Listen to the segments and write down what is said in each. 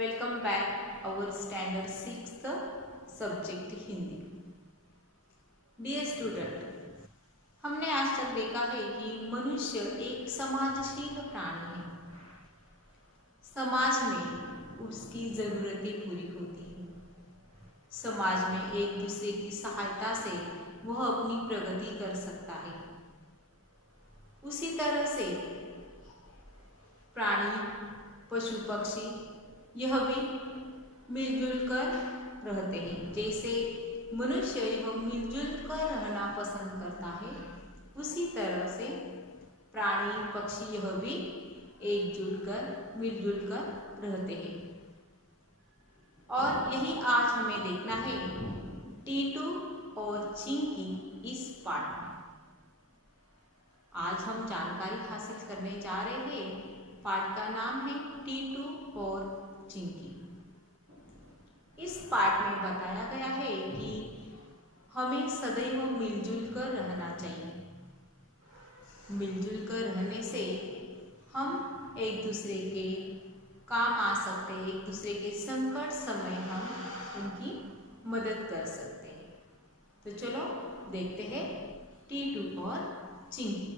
Welcome back our standard 6th subject Hindi. Dear student, हमने आज तक देखा है कि मनुष्य एक समाजशील प्राणी है। समाज में उसकी ज़रूरतें पूरी होती हैं। समाज में एक दूसरे की सहायता से वह अपनी प्रगति कर सकता है। उसी तरह से प्राणी, पशु पक्षी यह भी मिलजुल कर रहते हैं। जैसे मनुष्य यह मिलजुल कर रहना पसंद करता है, उसी तरह से प्राणी पक्षी यह भी एकजुट कर मिलजुल कर रहते हैं। और यही आज हमें देखना है टीटू और चिंकी इस पाठ में। आज हम जानकारी हासिल करने जा रहे हैं। पाठ का नाम है टीटू और चिंकी। इस पाठ में बताया गया है कि हमें सदैव मिलजुल कर रहना चाहिए। मिलजुल कर रहने से हम एक दूसरे के काम आ सकते हैं, एक दूसरे के संकट समय हम उनकी मदद कर सकते हैं। तो चलो देखते हैं टीटू और चिंकी।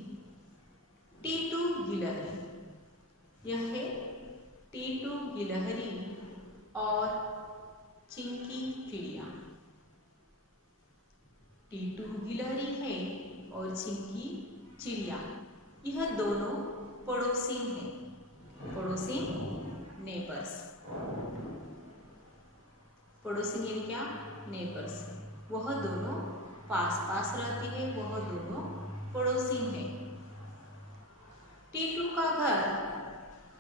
टीटू गिलहरी, यह है टीटू गिलहरी और चिंकी चिड़िया। टीटू गिलहरी है और चिंकी चिड़िया, यह दोनों पड़ोसी हैं। पड़ोसी नेबर्स। पड़ोसी यानी क्या? नेबर्स। वह दोनों पास पास रहती है, वह दोनों पड़ोसी हैं। टीटू का घर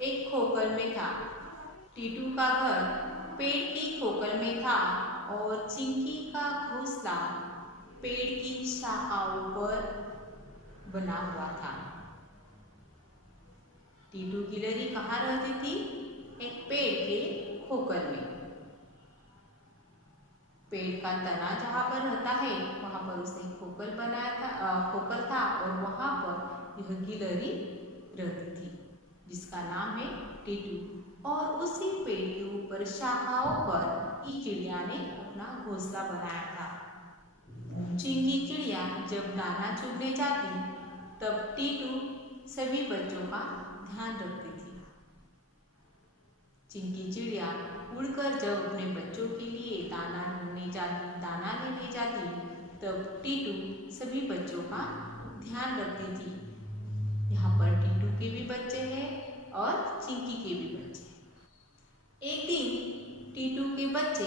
एक खोखल में था। टीटू का घर पेड़ की खोखल में था और चिंकी का घोंसला पेड़ की शाखाओं पर बना हुआ था। टीटू गिलहरी कहाँ रहती थी? एक पेड़ के खोखल में। पेड़ का तना जहाँ पर रहता है वहाँ पर उसने खोखल बनाया था, खोखल था, और वहाँ पर यह गिलहरी रहती थी जिसका नाम है टीटू। और उसी पेड़ के ऊपर शाखाओं पर ये चिड़िया ने अपना घोंसला बनाया था। चिंकी चिड़िया जब दाना चुगने जाती तब टीटू सभी बच्चों का ध्यान रखती थी। चिंकी चिड़िया उड़कर जब अपने बच्चों के लिए दाना लेने जाती तब टीटू सभी बच्चों का ध्यान रखती थी। यहाँ पर टीटू के भी बच्चे हैं और चिंकी के भी बच्चे। एक दिन टीटू के बच्चे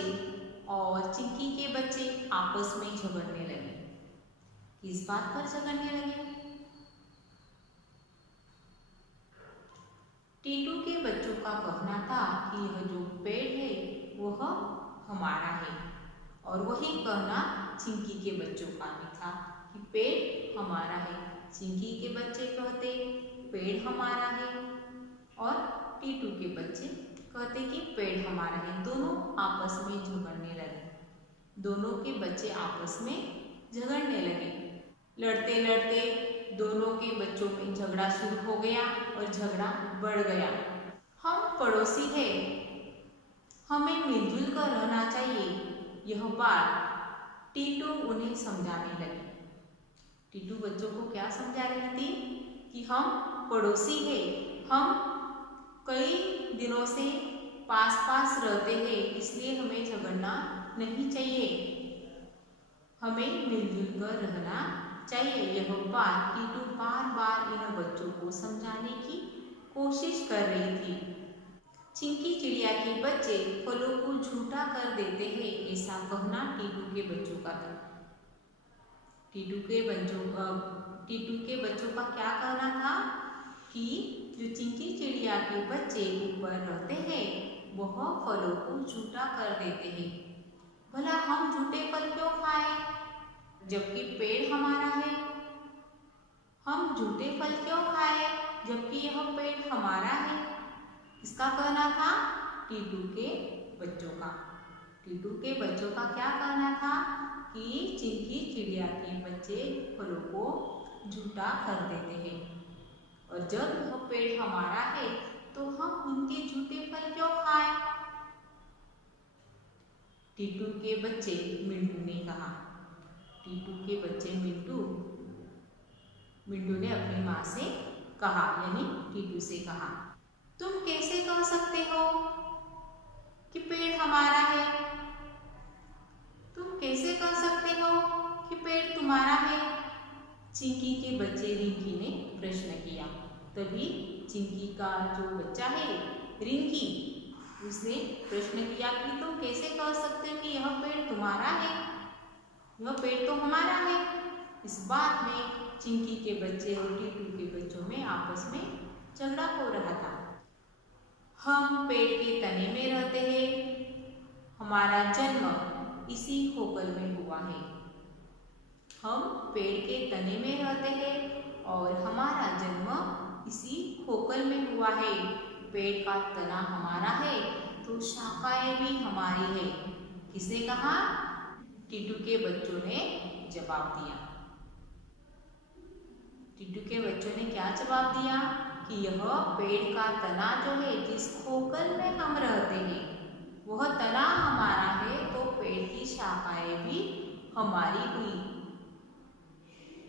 और चिंकी के बच्चे आपस में झगड़ने लगे। किस बात पर झगड़ने लगे? टीटू के बच्चों का कहना था कि यह जो पेड़ है वह हमारा है, और वही कहना चिंकी के बच्चों का भी था कि पेड़ हमारा है। चिंकी के बच्चे कहते पेड़ हमारा है, और टीटू के बच्चे कहते कि पेड़ हमारा है। दोनों आपस में झगड़ने लगे। दोनों के बच्चे आपस में झगड़ने लगे। लड़ते लड़ते दोनों के बच्चों में झगड़ा शुरू हो गया और झगड़ा बढ़ गया। हम पड़ोसी हैं, हमें मिलजुल कर रहना चाहिए, यह बात टीटू उन्हें समझाने लगी। टीटू बच्चों को क्या समझा रही थी? कि हम पड़ोसी हैं, हम कई दिनों से पास पास रहते हैं, इसलिए हमें झगड़ना नहीं चाहिए, हमें मिलजुल कर रहना चाहिए। यह बात टीटू बार बार इन बच्चों को समझाने की कोशिश कर रही थी। चिंकी चिड़िया के बच्चे फलों को झूठा कर देते हैं, ऐसा कहना टीटू के बच्चों का था। टीटू के बच्चों का क्या कहना था? कि जो चिंकी चिड़िया के बच्चे ऊपर रहते हैं वह फलों को झूठा कर देते हैं। भला हम झूठे फल क्यों खाएं जबकि पेड़ हमारा है? हम झूठे फल क्यों खाएं जबकि यह पेड़ हमारा है? इसका कहना था टीटू के बच्चों का। टीटू के बच्चों का क्या कहना था? कि चिंकी चिड़िया के बच्चे फलों को झूठा कर देते हैं, और जब वह पेड़ हमारा है तो हम उनके झूठे फल क्यों खाएं? टीटू के बच्चे मिंटू ने कहा। टीटू के बच्चे मिंटू ने अपनी माँ से कहा, यानी टीटू से कहा, तुम कैसे कह सकते हो कि पेड़ हमारा है? तुम कैसे कह सकते हो कि पेड़ तुम्हारा है? चिंकी के बच्चे रिंकी ने प्रश्न किया। तभी चिंकी का जो बच्चा है रिंकी, उसने प्रश्न किया कि तुम कैसे कह सकते हो कि यह पेड़ तुम्हारा है? यह पेड़ तो हमारा है। इस बात में चिंकी के बच्चे और टीटू के बच्चों में आपस में झगड़ा हो रहा था। हम पेड़ के तने में रहते हैं, हमारा जन्म इसी खोखल में हुआ है। हम पेड़ के तने में रहते हैं और हमारा जन्म इसी खोखल में हुआ है। पेड़ का तना हमारा है तो शाखाएं भी हमारी है। किसने कहा? टीटू के बच्चों ने जवाब दिया। टीटू के बच्चों ने क्या जवाब दिया कि यह पेड़ का तना जो है, जिस खोखल में हम रहते हैं, वह तना हमारा है तो पेड़ की शाखाएं भी हमारी हुई।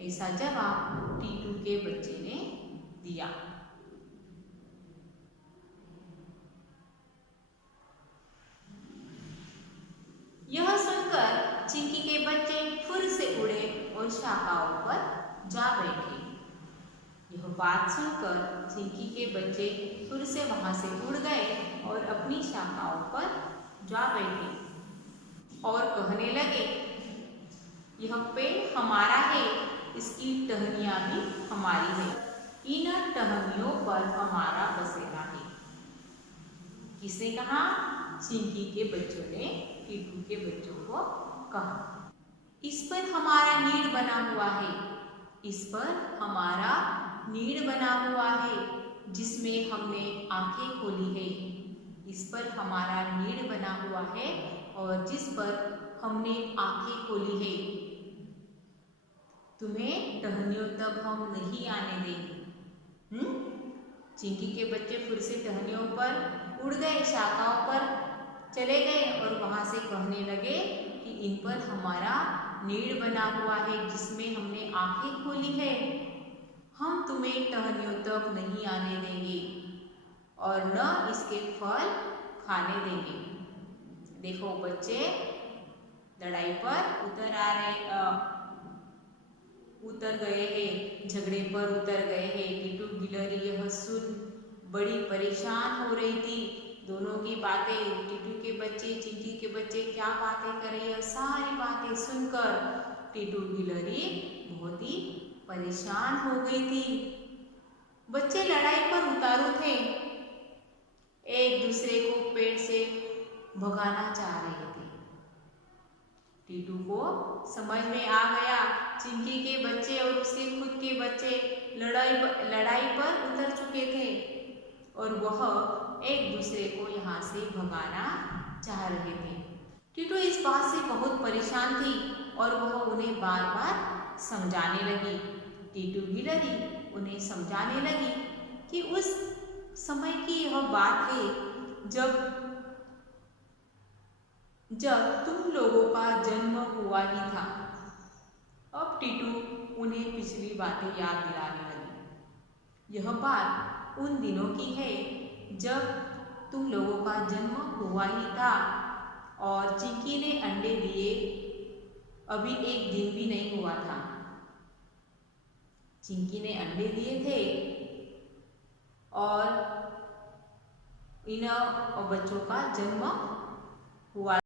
ऐसा जवाब टीटू के बच्चे ने दिया। यह सुनकर चिंकी के बच्चे फुर से उड़े और शाखाओं पर जा बैठे। यह बात सुनकर चिंकी के बच्चे फुर से वहां से उड़ गए और अपनी शाखाओं पर जा बैठे और कहने लगे, यह पेड़ हमारा है, इसकी टहनियां भी हमारी है, इन टहनियों पर हमारा बसेरा है। किसने कहा? चिंकी के बच्चों ने टीटू के बच्चों को कहा। इस पर हमारा नीड़ बना हुआ है, इस पर हमारा नीड़ बना हुआ है, जिसमें हमने आंखें खोली है। इस पर हमारा नीड़ बना हुआ है और जिस पर हमने आंखें खोली है। तुम्हें टहनियों तक हम नहीं आने देंगे। चिंकी के बच्चे फिर से टहनियों पर उड़ गए, शाखाओं पर चले गए और वहां से कहने लगे कि इन पर हमारा नीड़ बना हुआ है, जिसमें हमने आंखें खोली है। हम तुम्हें टहनियों तक नहीं आने देंगे और न इसके फल खाने देंगे। देखो बच्चे लड़ाई पर उतर गए हैं, झगड़े पर उतर गए हैं। टीटू गिलहरी यह सुन बड़ी परेशान हो रही थी। दोनों की बातें, टीटू के बच्चे, चिंकी के बच्चे क्या बातें कर रहे हैं, सारी बातें सुनकर टीटू गिलहरी बहुत ही परेशान हो गई थी। बच्चे लड़ाई पर उतारू थे, एक दूसरे को पेड़ से भगाना चाह रहे थे। टीटू को समझ में आ गया चिंकी के बच्चे और उसके खुद के बच्चे लड़ाई पर उतर चुके थे और वह एक दूसरे को यहाँ से भगाना चाह रहे थे। टीटू इस बात से बहुत परेशान थी और वह उन्हें बार बार समझाने लगी। टीटू गिलहरी उन्हें समझाने लगी कि उस समय की यह बात है जब तुम लोगों का जन्म हुआ ही था। अब टीटू उन्हें पिछली बातें याद दिलाने लगी। यह बात उन दिनों की है जब तुम लोगों का जन्म हुआ ही था और चिंकी ने अंडे दिए अभी एक दिन भी नहीं हुआ था। चिंकी ने अंडे दिए थे और इन बच्चों का जन्म हुआ।